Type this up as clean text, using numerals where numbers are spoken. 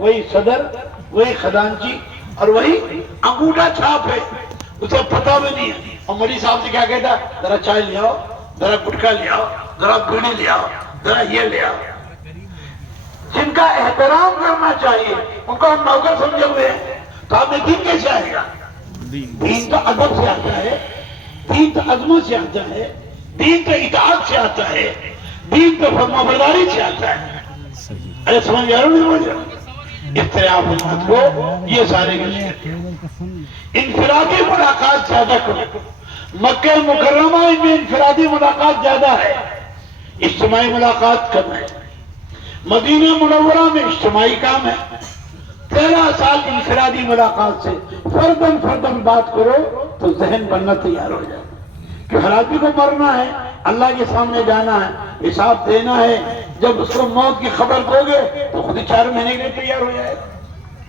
وہی صدر، وہی خزانچی اور وہی انگوٹھا چھاپ ہے، اسے پتہ بھی نہیں ہے۔ اور مولوی صاحب سے کیا کہتا، ذرا چائے لے آؤ، ذرا گٹکا لے آؤ، ذرا بیڑی لے آؤ، ذرا یہ لے آؤ۔ جن کا احترام کرنا چاہیے ان کو ہم نوکر سمجھے ہوئے ہیں، تو ہمیں دین کیسے آئے گا؟ دین تو ادب سے آتا ہے، دین تو عظمت سے آتا ہے، دین تو اطاعت سے آتا ہے، دین تو فرمانبرداری سے آتا ہے۔ ارے سمجھ آ رہا نہیں مجھے؟ اختلاف امت کو یہ سارے انفرادی ملاقات زیادہ کرو۔ مکہ مکرمہ میں انفرادی ملاقات زیادہ ہے، اجتماعی ملاقات کم ہے۔ مدینہ منورہ میں اجتماعی کام ہے۔ 13 سال انفرادی ملاقات سے فردن بات کرو تو ذہن بننا تیار ہو جائے، کہ ہر آدمی کو مرنا ہے، اللہ کے سامنے جانا ہے، حساب دینا ہے۔ جب اس کو موت کی خبر دو گے تو خود ہی 4 مہینے کے لیے تیار ہو جائے گا۔